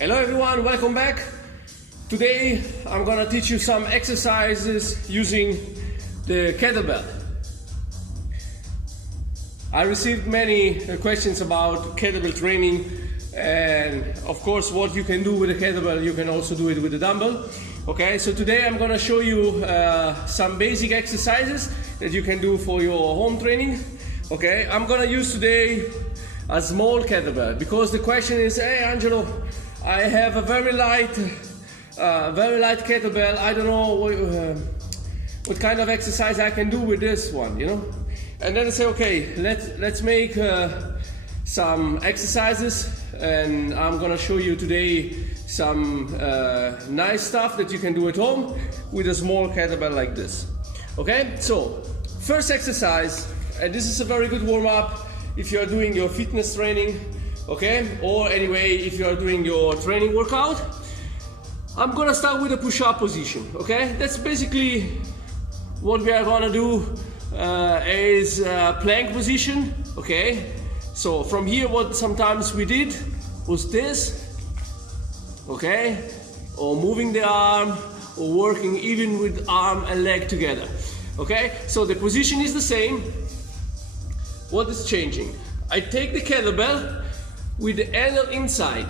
Hello everyone, welcome back. Today I'm gonna teach you some exercises using the kettlebell. I received many questions about kettlebell training, and of course what you can do with a kettlebell you can also do it with a dumbbell. Okay, so today I'm gonna show you some basic exercises that you can do for your home training. Okay, I'm gonna use today a small kettlebell because the question is, hey Angelo, I have a very light kettlebell. I don't know what kind of exercise I can do with this one, you know. And then I say, okay, let's make some exercises, and I'm gonna show you today some nice stuff that you can do at home with a small kettlebell like this. Okay, so first exercise, and this is a very good warm-up if you're doing your fitness training. Okay, or anyway, if you are doing your training workout, I'm gonna start with a push-up position. Okay, that's basically what we are gonna do is plank position. Okay, so from here, what sometimes we did was this. Okay, or moving the arm, or working even with arm and leg together. Okay, so the position is the same. What is changing? I take the kettlebell with the handle inside.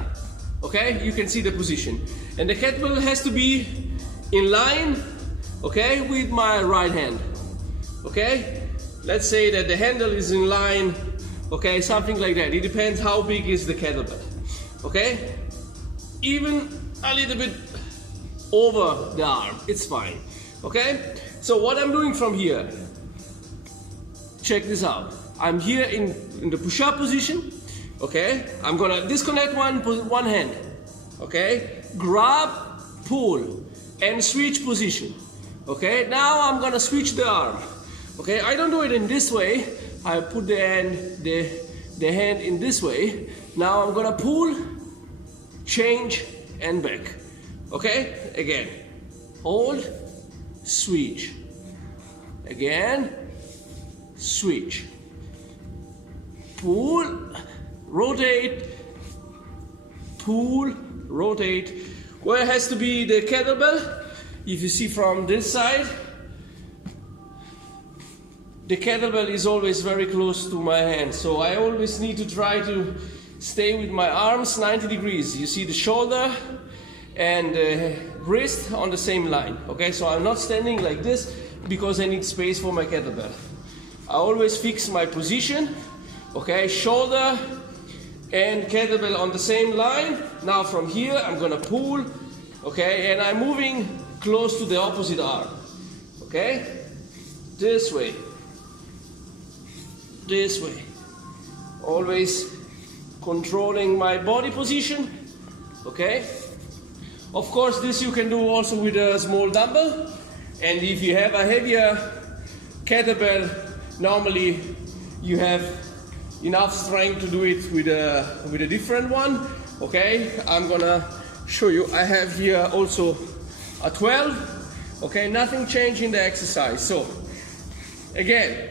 Okay, you can see the position, and the kettlebell has to be in line, okay, with my right hand. Okay, let's say that the handle is in line, okay, something like that. It depends how big is the kettlebell. Okay, even a little bit over the arm, it's fine. Okay, so what I'm doing from here, check this out. I'm here in the push-up position. Okay, I'm gonna disconnect one hand. Okay, grab, pull, and switch position. Okay, now I'm gonna switch the arm. Okay, I don't do it in this way. I put the hand in this way. Now I'm gonna pull, change, and back. Okay, again, hold, switch. Again, switch. Pull, rotate, pull, rotate. Where has to be the kettlebell? If you see from this side, the kettlebell is always very close to my hand, so I always need to try to stay with my arms 90 degrees. You see the shoulder and the wrist on the same line. Okay, so I'm not standing like this because I need space for my kettlebell. I always fix my position. Okay, shoulder and kettlebell on the same line. Now from here I'm gonna pull, okay, and I'm moving close to the opposite arm. Okay, this way, always controlling my body position. Okay, of course this you can do also with a small dumbbell, and if you have a heavier kettlebell, normally you have enough strength to do it with a different one. Okay, I'm gonna show you. I have here also a 12. Okay, nothing changed in the exercise. So again,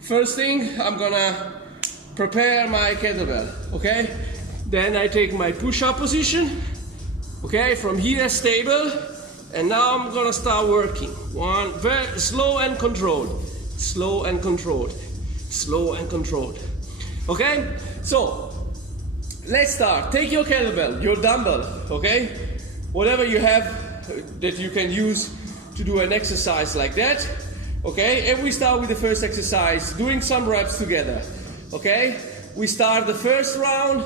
first thing, I'm gonna prepare my kettlebell. Okay, then I take my push-up position. Okay, from here stable, and now I'm gonna start working. One, very slow and controlled, slow and controlled, slow and controlled. Okay, so let's start. Take your kettlebell, your dumbbell, okay, whatever you have that you can use to do an exercise like that. Okay, and we start with the first exercise, doing some reps together. Okay, we start the first round.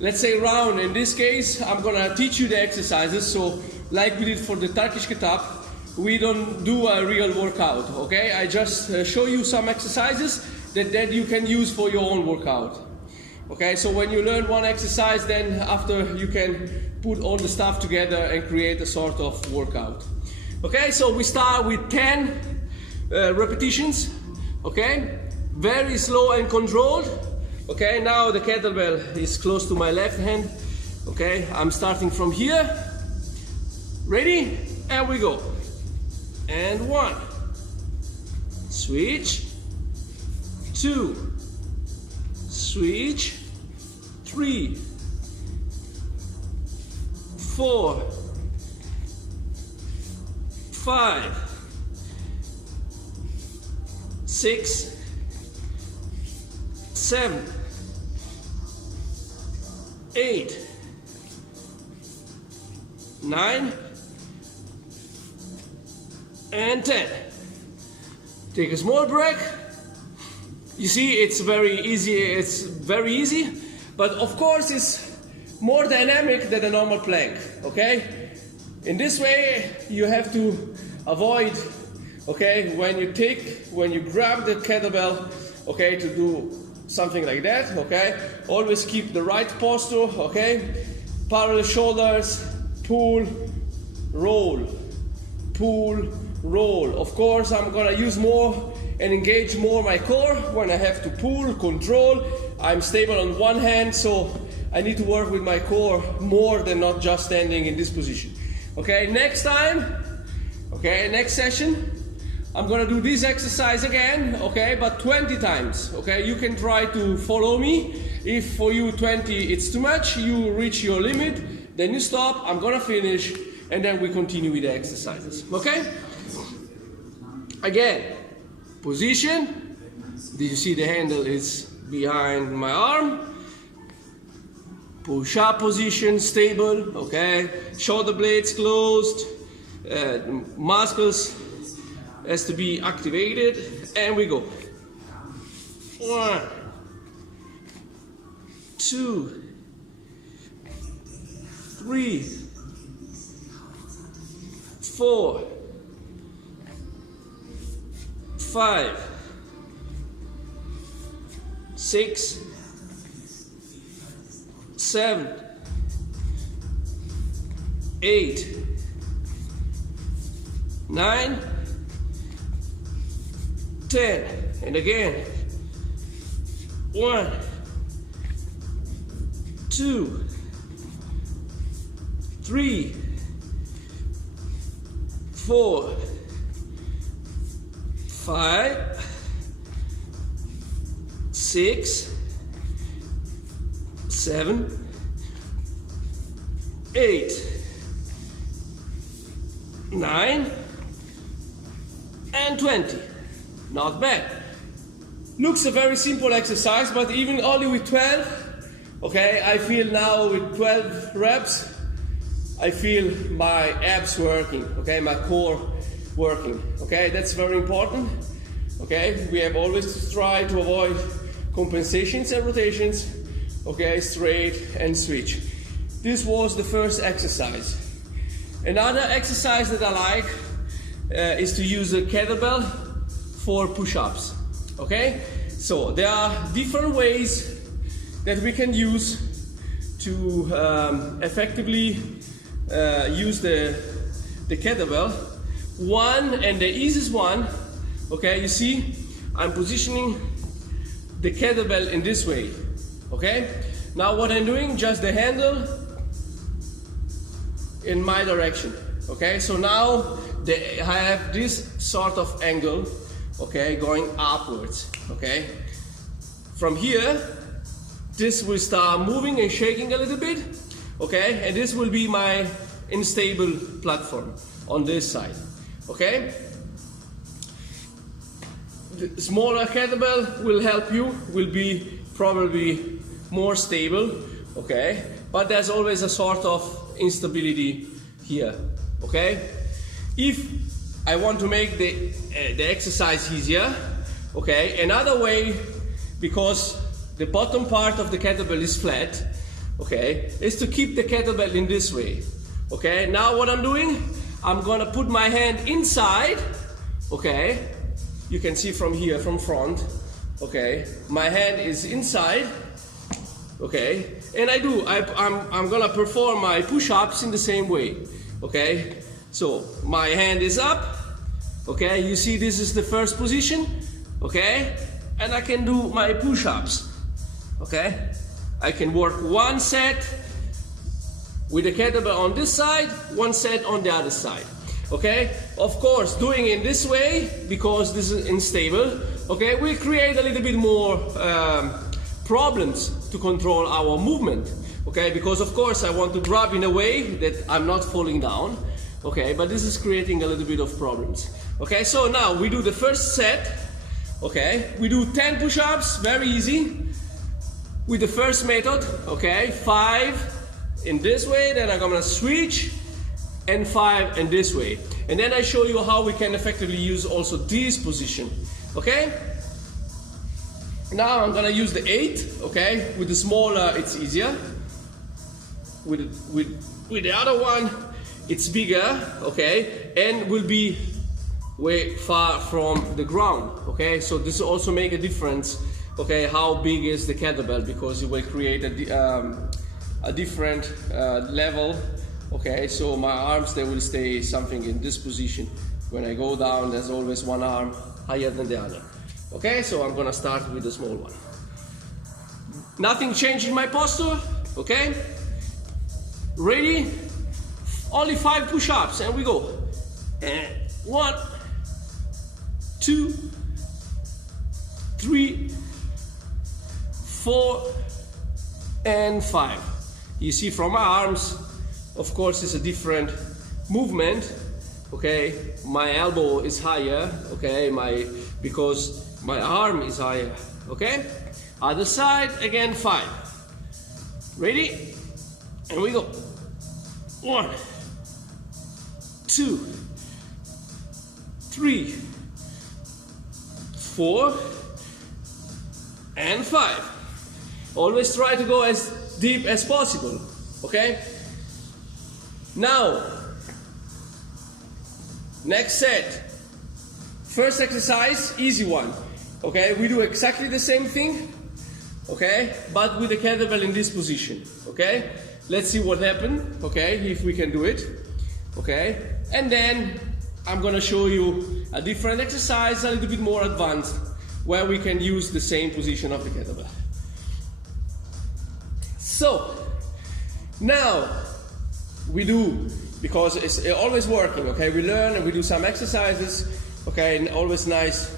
Let's say round, in this case I'm gonna teach you the exercises, so like we did for the Turkish Kettlebell, we don't do a real workout. Okay, I just show you some exercises that you can use for your own workout. Okay, so when you learn one exercise, then after you can put all the stuff together and create a sort of workout. Okay, so we start with 10 repetitions. Okay, very slow and controlled. Okay, now the kettlebell is close to my left hand. Okay, I'm starting from here. Ready? And we go. And 1, switch, 2, switch, 3, 4, 5, 6, 7, 8, 9, and 10. Take a small break. You see, it's very easy, but of course it's more dynamic than a normal plank, okay? In this way, you have to avoid, okay, when you grab the kettlebell, okay, to do something like that, okay? Always keep the right posture, okay? Parallel shoulders, pull, roll, pull, roll. Of course, I'm gonna use more and engage more my core when I have to pull, control. I'm stable on one hand, so I need to work with my core more than not just standing in this position. Okay, next time, okay, next session, I'm gonna do this exercise again, okay, but 20 times, okay? You can try to follow me. If for you 20 it's too much, you reach your limit, then you stop, I'm gonna finish, and then we continue with the exercises, okay? Again, position. Did you see the handle is behind my arm? Push up position, stable, okay? Shoulder blades closed, muscles has to be activated, and we go. 1, 2, 3, 4, 5, 6, 7, 8, 9, 10, and again. 1, 2, 3, 4, 5, 6, 7, 8, 9, and 20. Not bad. Looks a very simple exercise, but even only with 12, okay, I feel now with 12 reps, I feel my abs working, okay, my core working, okay, that's very important, okay, we have always to try to avoid compensations and rotations, okay, straight and switch. This was the first exercise. Another exercise that I like is to use a kettlebell for push-ups, okay? So there are different ways that we can use to effectively use the kettlebell. One, and the easiest one, okay, you see, I'm positioning the kettlebell in this way, okay? Now what I'm doing, just the handle in my direction, okay? So now I have this sort of angle, okay, going upwards, okay? From here, this will start moving and shaking a little bit, okay? And this will be my unstable platform on this side, okay? The smaller kettlebell will help you, will be probably more stable, okay? But there's always a sort of instability here, okay? If I want to make the exercise easier, okay, another way, because the bottom part of the kettlebell is flat, okay, is to keep the kettlebell in this way, okay? Now what I'm doing, I'm gonna put my hand inside, okay? You can see from here, from front, okay? My hand is inside, okay? And I'm gonna perform my push-ups in the same way, okay? So my hand is up, okay? You see this is the first position, okay? And I can do my push-ups, okay? I can work one set with the kettlebell on this side, one set on the other side, okay? Of course, doing it this way, because this is unstable, okay, we create a little bit more problems to control our movement, okay, because of course I want to drop in a way that I'm not falling down, okay, but this is creating a little bit of problems. Okay, so now we do the first set, okay, we do 10 push-ups, very easy, with the first method, okay, 5 in this way, then I'm gonna switch, and 5 in this way. And then I show you how we can effectively use also this position, okay? Now I'm gonna use the 8, okay? With the smaller, it's easier. With the other one, it's bigger, okay? And will be way far from the ground, okay? So this will also make a difference, okay? How big is the kettlebell, because it will create a different level. Okay, so my arms, they will stay something in this position. When I go down, there's always one arm higher than the other. Okay, so I'm gonna start with the small one. Nothing changing my posture, okay? Ready? Only 5 push-ups, and we go. And 1, 2, 3, 4, and 5. You see from my arms, of course, it's a different movement, okay? My elbow is higher, okay? Because my arm is higher, okay? Other side, again, 5. Ready? And we go. 1, 2, 3, 4, and 5. Always try to go as deep as possible, okay? Now, next set. First exercise, easy one. Okay, we do exactly the same thing, okay, but with the kettlebell in this position. Okay, let's see what happens. Okay, if we can do it. Okay, and then I'm gonna show you a different exercise, a little bit more advanced, where we can use the same position of the kettlebell. So now we do, because it's always working, okay? We learn and we do some exercises, okay? And always nice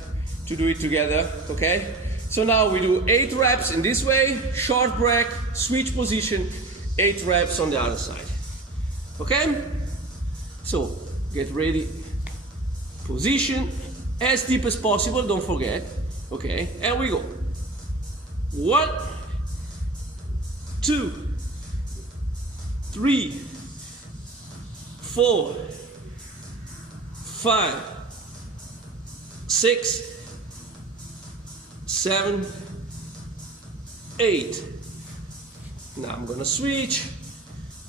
to do it together, okay? So now we do 8 reps in this way, short break, switch position, 8 reps on the other side, okay? So get ready, position as deep as possible, don't forget, okay? And we go. 1, 2, 3, 4, 5, 6, 7, 8. Now I'm gonna switch.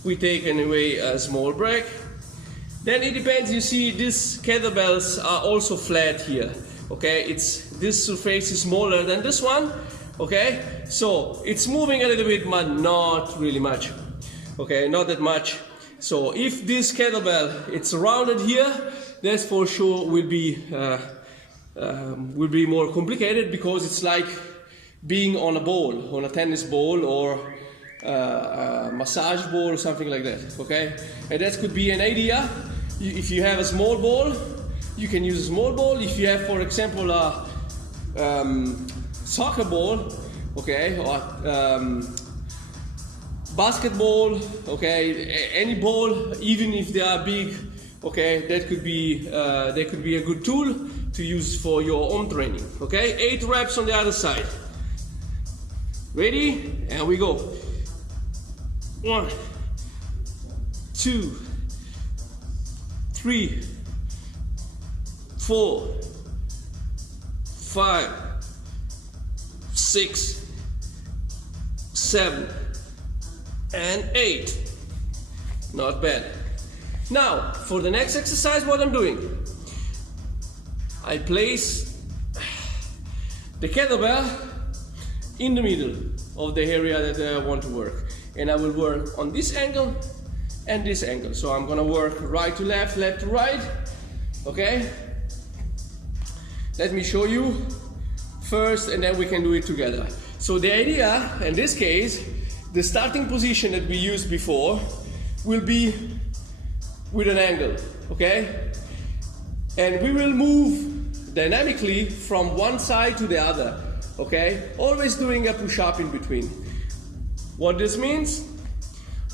We take anyway a small break. Then it depends, you see these kettlebells are also flat here. Okay, this surface is smaller than this one. Okay, so it's moving a little bit, but not really much. Okay, not that much. So if this kettlebell it's rounded here, that for sure will be more complicated, because it's like being on a ball, on a tennis ball, or a massage ball or something like that. Okay, and that could be an idea. If you have a small ball, you can use a small ball. If you have, for example, a soccer ball, okay, or basketball, okay, any ball, even if they are big, okay, that could be a good tool to use for your own training. Okay, 8 reps on the other side. Ready? And we go. 1, 2, 3, 4, 5, 6, 7, and 8. Not bad. Now, for the next exercise, what I'm doing, I place the kettlebell in the middle of the area that I want to work, and I will work on this angle and this angle. So I'm gonna work right to left, left to right. Okay, let me show you first, and then we can do it together. So the idea in this case, the starting position that we used before will be with an angle, okay? And we will move dynamically from one side to the other, okay? Always doing a push-up in between. What this means,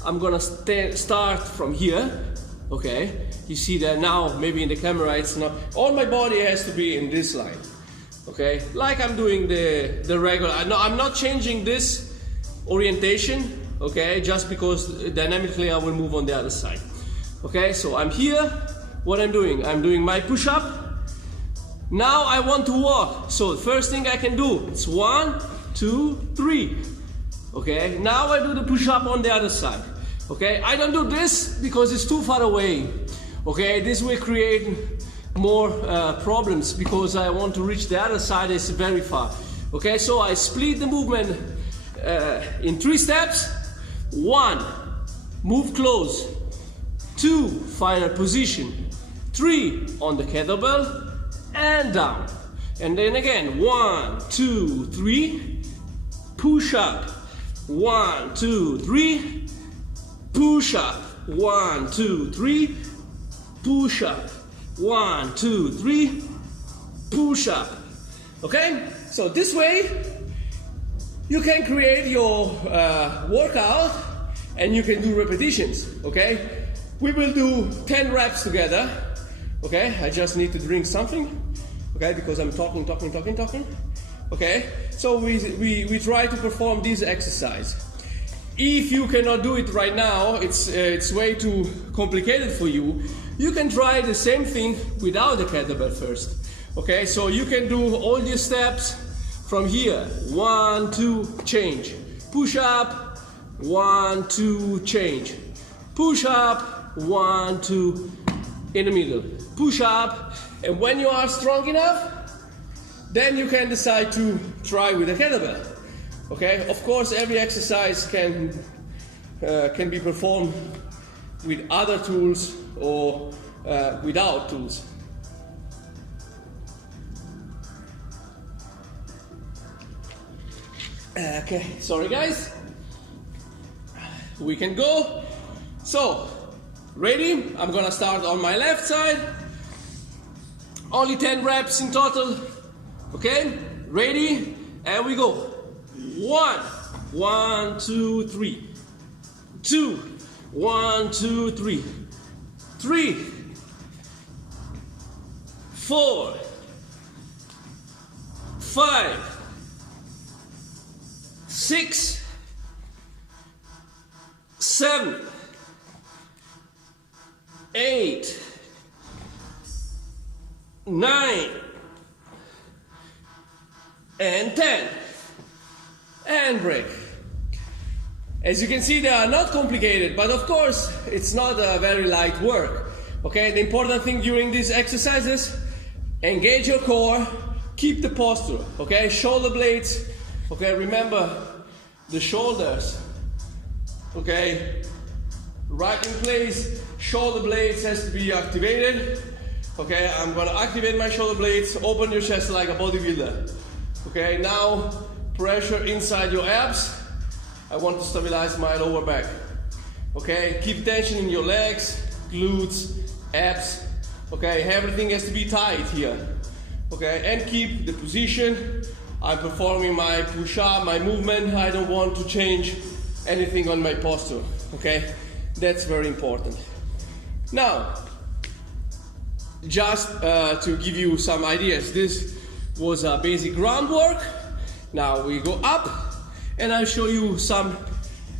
I'm gonna start from here, okay? You see that now, maybe in the camera it's not, all my body has to be in this line, okay? Like I'm doing the regular, I'm not changing this orientation, okay? Just because dynamically I will move on the other side, okay? So I'm here, what I'm doing my push-up. Now I want to walk, so the first thing I can do, it's 1, 2, 3, okay? Now I do the push-up on the other side, okay? I don't do this because it's too far away, okay? This will create more problems because I want to reach the other side, it's very far, okay? So I split the movement in 3 steps. 1, move close. 2, final position. 3, on the kettlebell and down. And then again, 1, 2, 3, push up. 1, 2, 3, push up. 1, 2, 3, push up. 1, 2, 3, push up. Okay? So this way you can create your workout and you can do repetitions. Okay? We will do 10 reps together. Okay? I just need to drink something. Okay? Because I'm talking. Okay? So we try to perform this exercise. If you cannot do it right now, it's way too complicated for you, you can try the same thing without the kettlebell first. Okay, so you can do all these steps from here. 1, 2, change. Push up, 1, 2, change. Push up, 1, 2, in the middle. Push up, and when you are strong enough, then you can decide to try with the kettlebell. Okay, of course every exercise can be performed with other tools or without tools. Okay, sorry guys. We can go. So, ready? I'm gonna start on my left side. Only 10 reps in total. Okay, ready? And we go. 1, 1, 2, 3. 2, 1, 2, 3. 3, 4, 5, 6, 7, 8, 9, and 10. And break. As you can see, they are not complicated, but of course it's not a very light work. Okay, the important thing during these exercises, engage your core, keep the posture. Okay, shoulder blades. Okay, remember the shoulders. Okay, right in place, shoulder blades has to be activated. Okay, I'm gonna activate my shoulder blades, open your chest like a bodybuilder. Okay, now pressure inside your abs. I want to stabilize my lower back. Okay, keep tension in your legs, glutes, abs. Okay, everything has to be tight here. Okay, and keep the position. I'm performing my push-up, my movement. I don't want to change anything on my posture. Okay, that's very important. Now, just to give you some ideas, this was a basic groundwork. Now we go up and I'll show you some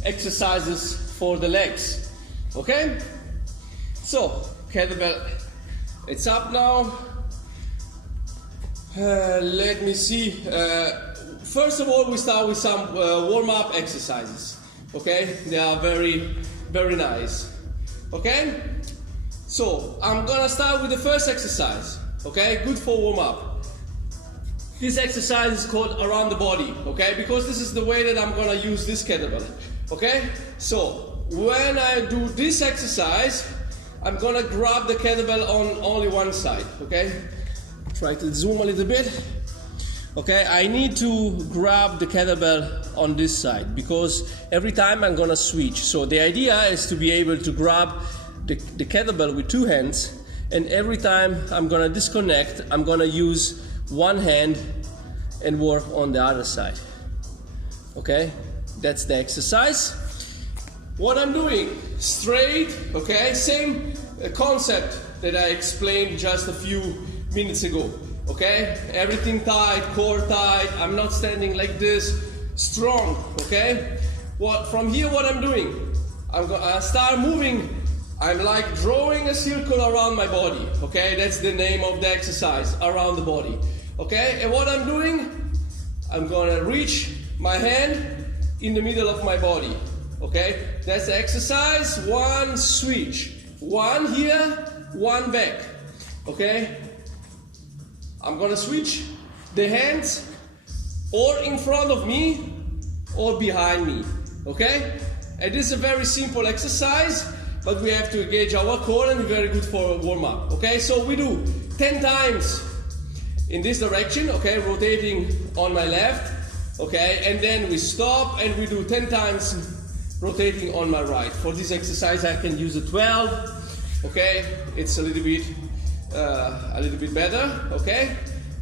exercises for the legs. Okay? So, kettlebell, it's up now. Let me see. First of all, we start with some warm-up exercises. Okay? They are very, very nice. Okay? So, I'm gonna start with the first exercise. Okay? Good for warm-up. This exercise is called around the body, okay? Because this is the way that I'm gonna use this kettlebell, okay? So, when I do this exercise, I'm gonna grab the kettlebell on only one side, okay? Try to zoom a little bit. Okay, I need to grab the kettlebell on this side because every time I'm gonna switch. So the idea is to be able to grab the kettlebell with 2 hands, and every time I'm gonna disconnect, I'm gonna use one hand and work on the other side. Okay, that's the exercise. what I'm doing, straight, okay, same concept that I explained just a few minutes ago, okay, everything tight, core tight, I'm not standing like this, strong, okay. From here what I'm doing, I start moving. I'm like drawing a circle around my body, okay? That's the name of the exercise, around the body, okay? And what I'm doing, I'm gonna reach my hand in the middle of my body, okay? That's the exercise, one switch. One here, one back, okay? I'm gonna switch the hands or in front of me or behind me, okay? And this is a very simple exercise, but we have to engage our core and be very good for a warm-up, okay? So we do 10 times in this direction, okay? Rotating on my left, okay? And then we stop and we do 10 times rotating on my right. For this exercise I can use a 12, okay? It's a little bit better, okay?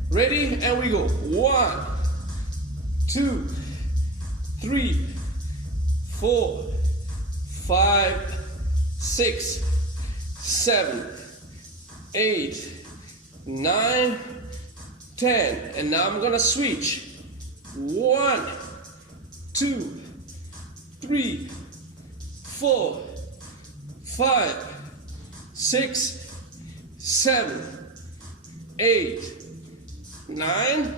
Ready? And we go. 1, 2, 3, 4, 5, 6, 7, 8, 9, 10. And now I'm gonna switch. 1, 2, 3, 4, 5, 6, 7, 8, 9,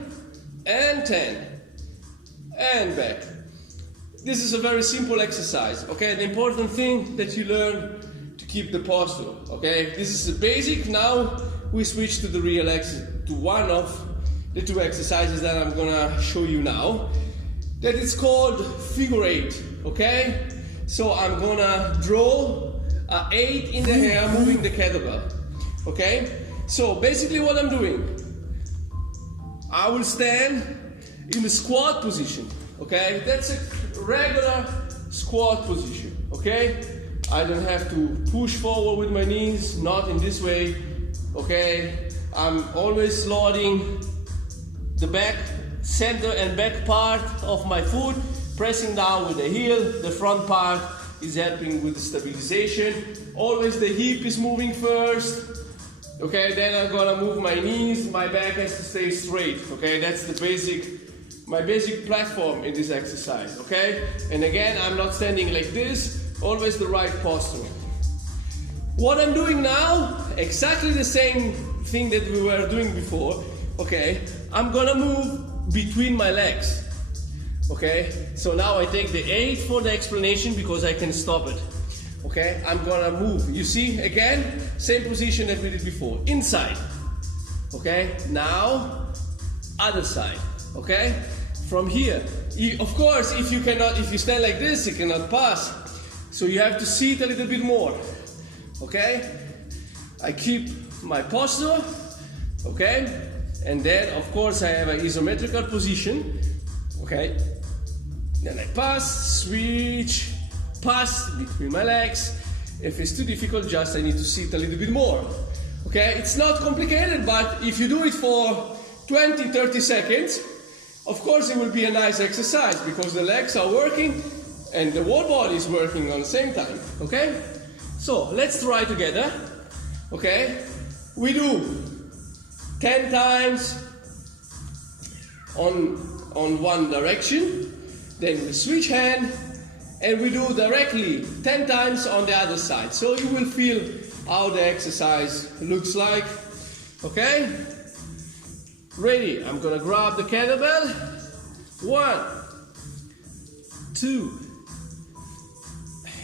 and 10. And back. This is a very simple exercise, okay? The important thing that you learn to keep the posture, okay? This is the basic. Now we switch to the real to one of the two exercises that I'm gonna show you now. That is called figure 8, okay? So I'm gonna draw an 8 in the air moving the kettlebell, okay? So basically what I'm doing, I will stand in the squat position, okay? That's a regular squat position, okay? I don't have to push forward with my knees, not in this way, okay? I'm always loading the back, center and back part of my foot, pressing down with the heel. The front part is helping with the stabilization. Always the hip is moving first, okay? Then I'm gonna move my knees, my back has to stay straight, okay? That's the my basic platform in this exercise, okay? And again, I'm not standing like this, always the right posture. What I'm doing now, exactly the same thing that we were doing before, okay? I'm gonna move between my legs, okay? So now I take the 8 for the explanation because I can stop it, okay? I'm gonna move, you see, again, same position that we did before, inside, okay? Now, other side, okay? From here, of course, if you stand like this, you cannot pass. So you have to sit a little bit more, okay? I keep my posture, okay? And then, of course, I have an isometrical position, okay? Then I pass, switch, pass between my legs. If it's too difficult, just I need to sit a little bit more, okay? It's not complicated, but if you do it for 20, 30 seconds, of course it will be a nice exercise because the legs are working and the whole body is working on the same time, okay? So let's try together, okay? We do 10 times on one direction, then we switch hand and we do directly 10 times on the other side. So you will feel how the exercise looks like, okay? Ready, I'm gonna grab the kettlebell. 1, 2,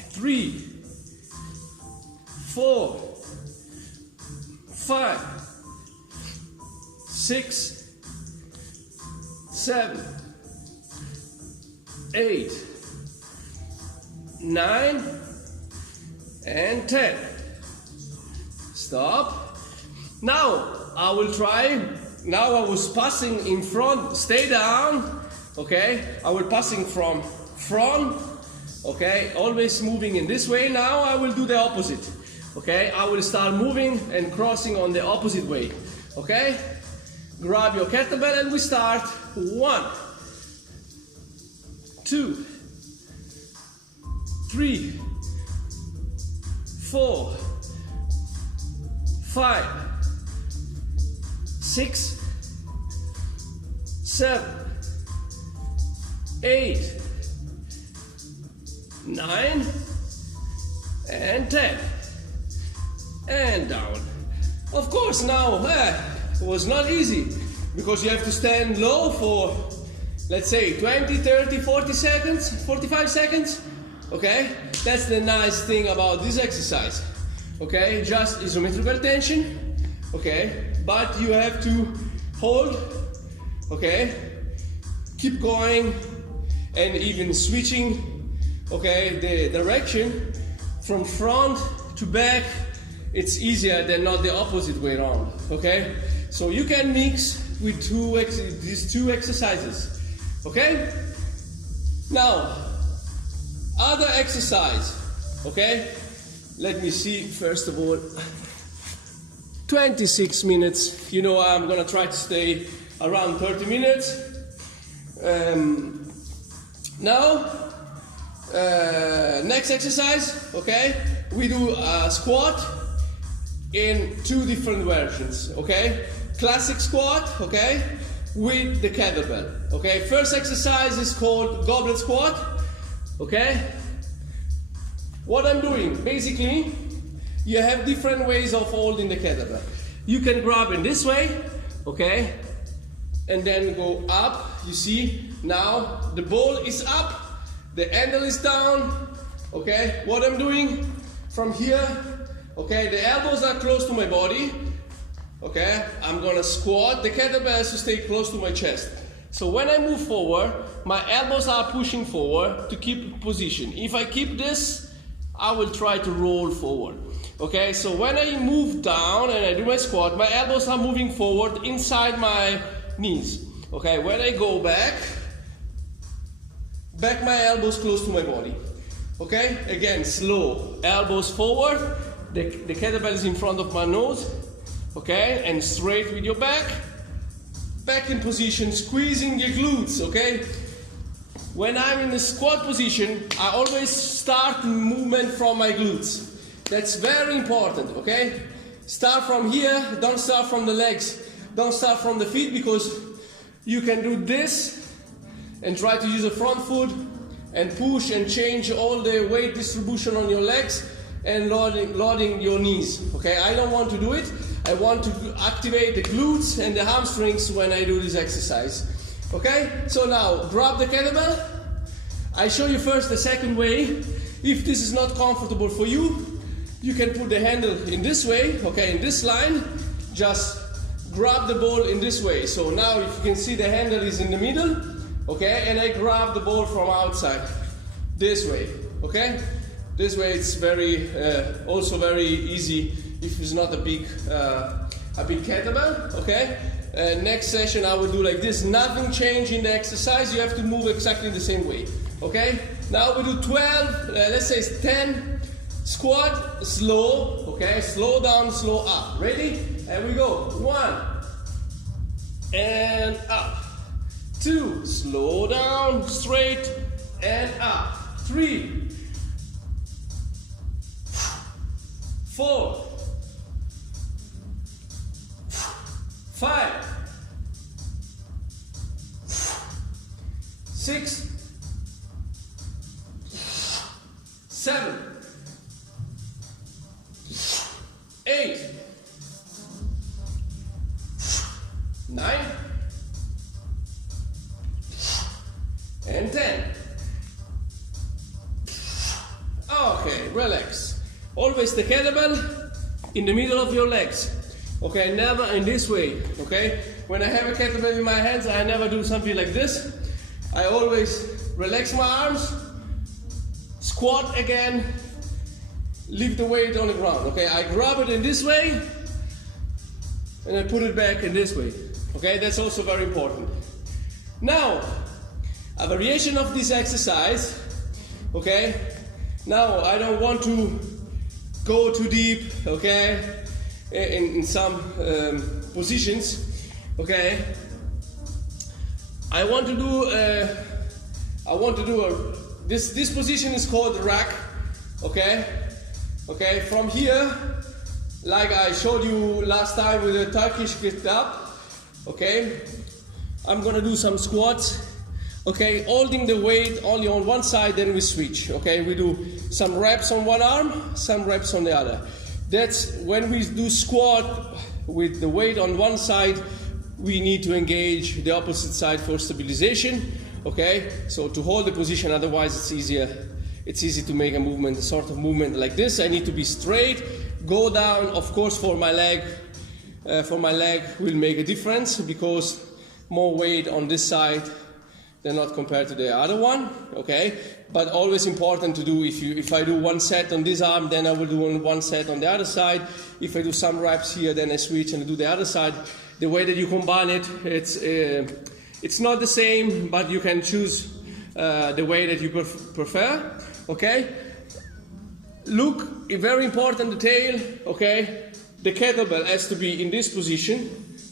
3, 4, 5, 6, 7, 8, 9, and 10. Stop. Now I will try. Now I was passing in front, stay down, okay? I will passing from front, okay? Always moving in this way. Now I will do the opposite, okay? I will start moving and crossing on the opposite way, okay? Grab your kettlebell and we start. 1, 2, 3, 4, 5, 6, 7, 8, 9, and 10. And down. Of course, now it was not easy because you have to stand low for, let's say, 20, 30, 40 seconds, 45 seconds. Okay, that's the nice thing about this exercise. Okay, just isometrical tension. Okay, but you have to hold. Okay, keep going and even switching. Okay, the direction from front to back. It's easier than not the opposite way around. Okay, so you can mix with these two exercises. Okay, now other exercise. Okay, let me see. First of all, 26 minutes. You know, I'm gonna try to stay around 30 minutes. Now, next exercise. Okay, we do a squat in two different versions. Okay, classic squat. Okay, with the kettlebell. Okay, first exercise is called goblet squat. Okay, what I'm doing, basically, you have different ways of holding the kettlebell. You can grab in this way, okay, and then go up. You see, now the ball is up, the handle is down. Okay, what I'm doing from here, okay, the elbows are close to my body. Okay, I'm gonna squat. The kettlebell has to stay close to my chest. So when I move forward, my elbows are pushing forward to keep position. If I keep this, I will try to roll forward. Okay, so when I move down and I do my squat, my elbows are moving forward inside my knees. Okay, when I go back my elbows close to my body. Okay, again, slow, elbows forward, the kettlebell is in front of my nose. Okay, and straight with your back in position, squeezing your glutes. Okay, when I'm in the squat position, I always start the movement from my glutes. That's very important. Okay, start from here, don't start from the legs, don't start from the feet, because you can do this and try to use a front foot and push and change all the weight distribution on your legs and loading your knees. Okay, I don't want to do it. I want to activate the glutes and the hamstrings when I do this exercise. Okay, so now grab the kettlebell. I show you first the second way. If this is not comfortable for you, you can put the handle in this way, okay, in this line. Just grab the ball in this way. So now if you can see, the handle is in the middle, okay, and I grab the ball from outside this way. Okay, this way it's very also very easy if it's not a big kettlebell. Okay, next session I will do like this. Nothing changed in the exercise. You have to move exactly the same way. Okay, now we do 12, let's say 10 squat, slow. Okay, slow down, slow up. Ready? And we go. 1 and up. 2, slow down, straight and up. 3, 4, 5, 6, 7, 8, 9, and 10. Okay, relax. Always the kettlebell in the middle of your legs. Okay, never in this way. Okay, when I have a kettlebell in my hands, I never do something like this. I always relax my arms, squat again, leave the weight on the ground. Okay, I grab it in this way and I put it back in this way. Okay, that's also very important. Now, a variation of this exercise. Okay, now I don't want to go too deep. Okay, in some positions. Okay, I want to do a this position is called rack, okay? Okay, from here, like I showed you last time with the Turkish get up, okay? I'm gonna do some squats, okay? Holding the weight only on one side, then we switch, okay? We do some reps on one arm, some reps on the other. That's when we do squat with the weight on one side, we need to engage the opposite side for stabilization, okay? So to hold the position, otherwise it's easy to make a movement, a sort of movement like this. I need to be straight, go down, of course for my leg will make a difference because more weight on this side than not compared to the other one, okay? But always important to do, if I do one set on this arm, then I will do one set on the other side. If I do some reps here, then I switch and I do the other side. The way that you combine it, it's not the same, but you can choose the way that you prefer, okay? Look, a very important detail, okay? The kettlebell has to be in this position,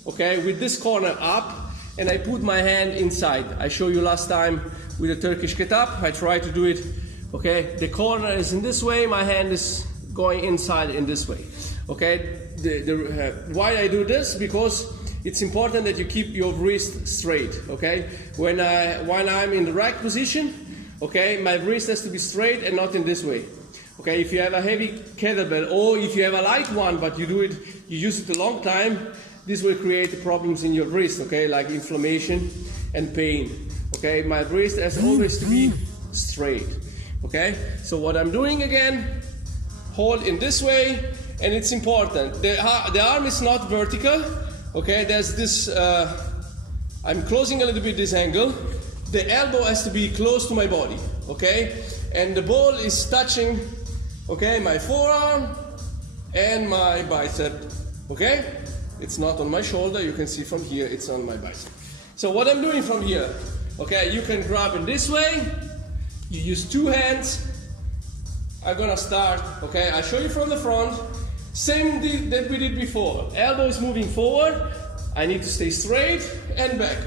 okay, with this corner up, and I put my hand inside. I showed you last time with the Turkish get up. I try to do it, okay? The corner is in this way, my hand is going inside in this way, okay? Why I do this? Because it's important that you keep your wrist straight, okay? When I'm in the rack position, okay, my wrist has to be straight and not in this way. Okay, if you have a heavy kettlebell or if you have a light one but you use it a long time, this will create problems in your wrist, okay, like inflammation and pain. Okay, my wrist has always to be straight. Okay, so what I'm doing again, hold in this way, and it's important. The arm is not vertical. Okay, there's this. I'm closing a little bit this angle. The elbow has to be close to my body. Okay, and the ball is touching. Okay, my forearm and my bicep. Okay, it's not on my shoulder. You can see from here, it's on my bicep. So what I'm doing from here, okay, you can grab in this way. You use two hands. I'm gonna start. Okay, I show you from the front. Same that we did before. Elbow is moving forward. I need to stay straight and back.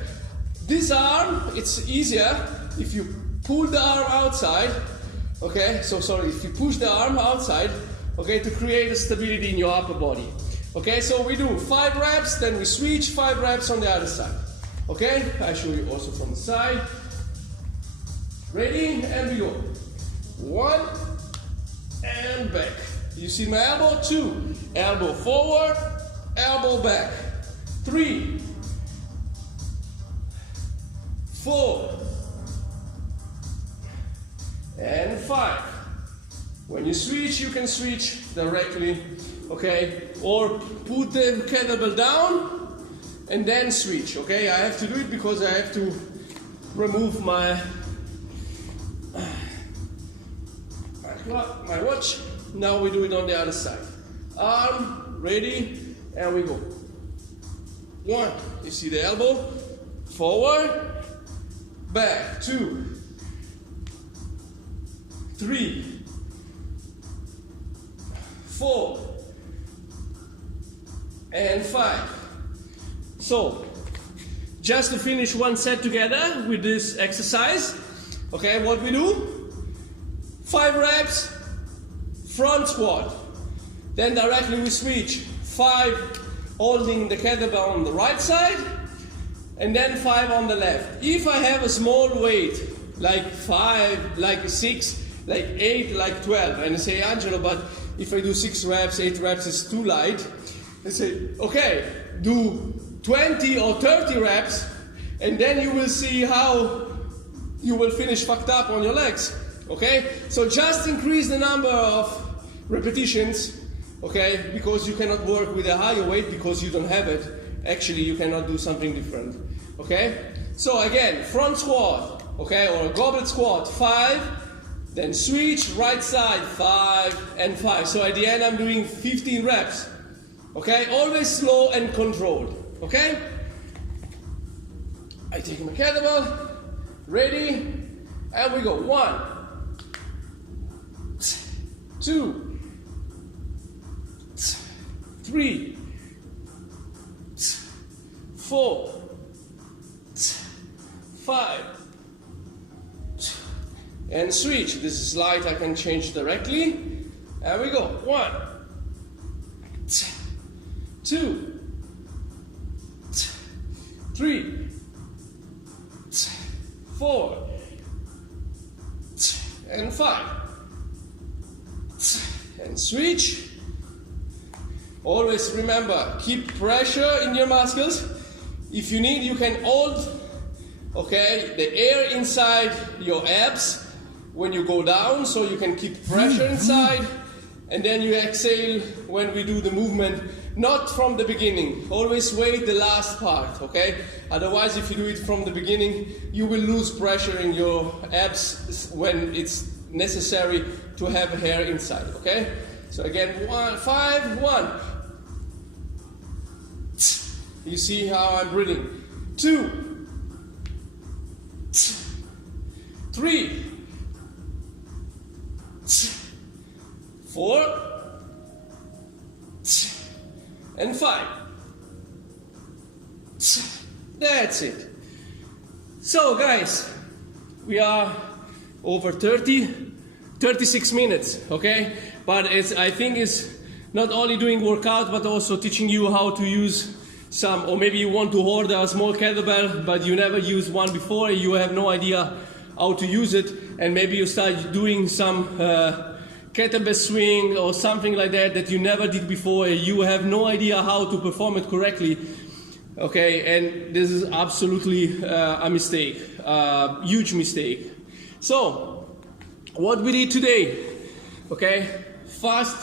This arm, it's easier if you pull the arm outside. Okay, so sorry, if you push the arm outside, okay, to create a stability in your upper body. Okay, so we do 5 reps, then we switch 5 reps on the other side. Okay, I show you also from the side. Ready, and we go. 1 and back. You see my elbow? 2, elbow forward, elbow back. 3, 4, and 5. When you switch, you can switch directly, okay? Or put the kettlebell down and then switch, okay? I have to do it because I have to remove my watch. Now we do it on the other side. Arm, ready, and we go. 1, you see the elbow? Forward, back. 2, 3, 4, and 5. So, just to finish one set together with this exercise, okay, what we do? 5 reps, front squat. Then directly we switch. 5 holding the kettlebell on the right side, and then 5 on the left. If I have a small weight, like 5, like 6, like 8, like 12, and I say, Angelo, but if I do 6 reps, 8 reps is too light, I say, okay, do 20 or 30 reps, and then you will see how you will finish fucked up on your legs, okay? So just increase the number of repetitions, okay, because you cannot work with a higher weight because you don't have it. Actually, you cannot do something different, okay? So again, front squat, okay, or a goblet squat, 5, then switch, right side, 5 and 5. So at the end, I'm doing 15 reps, okay? Always slow and controlled, okay? I take my kettlebell, ready, and we go. 1, 2, 3, 4, 5, and switch. This is light, I can change directly. And we go. 1, 2, 3, 4, and 5. And switch. Always remember, keep pressure in your muscles. If you need, you can hold, okay, the air inside your abs when you go down, so you can keep pressure inside, and then you exhale when we do the movement. Not from the beginning. Always wait the last part, okay? Otherwise, if you do it from the beginning, you will lose pressure in your abs when it's necessary to have air inside, okay? So again, 1, 5, 1. You see how I'm breathing. 2, 3, 4, and 5. That's it. So guys, we are over 36 minutes, okay? But I think it's not only doing workout, but also teaching you how to use some, or maybe you want to order a small kettlebell, but you never used one before, you have no idea how to use it, and maybe you start doing some kettlebell swing or something like that you never did before, you have no idea how to perform it correctly, okay? And this is absolutely a mistake, huge mistake. So, what we did today, okay? Fast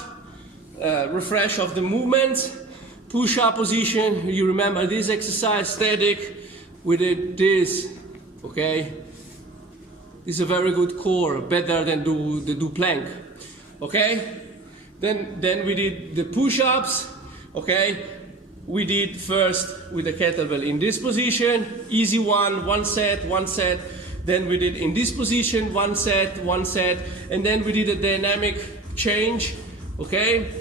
refresh of the movements, push-up position. You remember this exercise, static. We did this, okay? This is a very good core, better than do plank, okay? Then we did the push-ups, okay? We did first with the kettlebell in this position, easy one set. Then we did in this position, one set, and then we did a dynamic change, okay?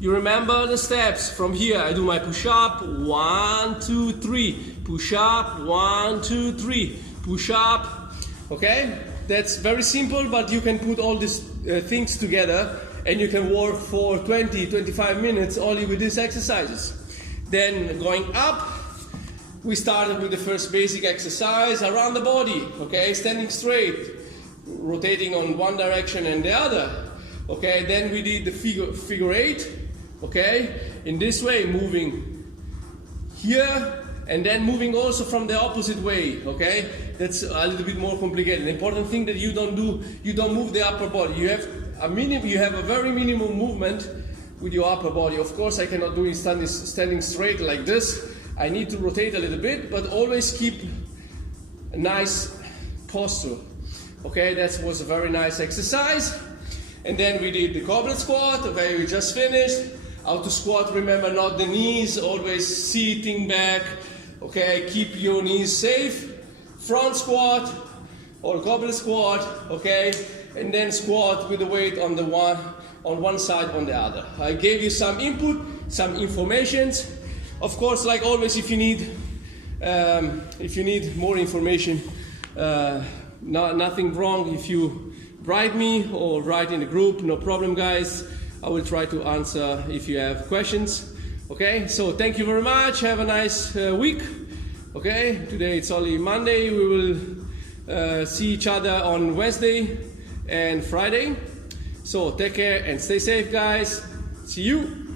You remember the steps. From here, I do my push-up, 1, 2, 3, push-up, 1, 2, 3, push-up, okay? That's very simple, but you can put all these things together and you can work for 20-25 minutes only with these exercises. Then going up, we started with the first basic exercise around the body, okay? Standing straight, rotating on one direction and the other, okay? Then we did the figure 8, okay? In this way, moving here and then moving also from the opposite way, okay? That's a little bit more complicated. The important thing that you don't move the upper body. You have a very minimal movement with your upper body. Of course, I cannot do it standing straight like this. I need to rotate a little bit, but always keep a nice posture. Okay, that was a very nice exercise. And then we did the goblet squat, okay, we just finished. How to squat, remember, not the knees, always sitting back, okay, keep your knees safe. Front squat or goblet squat, okay, and then squat with the weight on one side, on the other. I gave you some input, some informations. Of course, like always, if you need more information, nothing wrong if you write me or write in the group, no problem, guys. I will try to answer if you have questions. Okay, so thank you very much. Have a nice week. Okay, today it's only Monday. We will see each other on Wednesday and Friday. So take care and stay safe, guys. See you.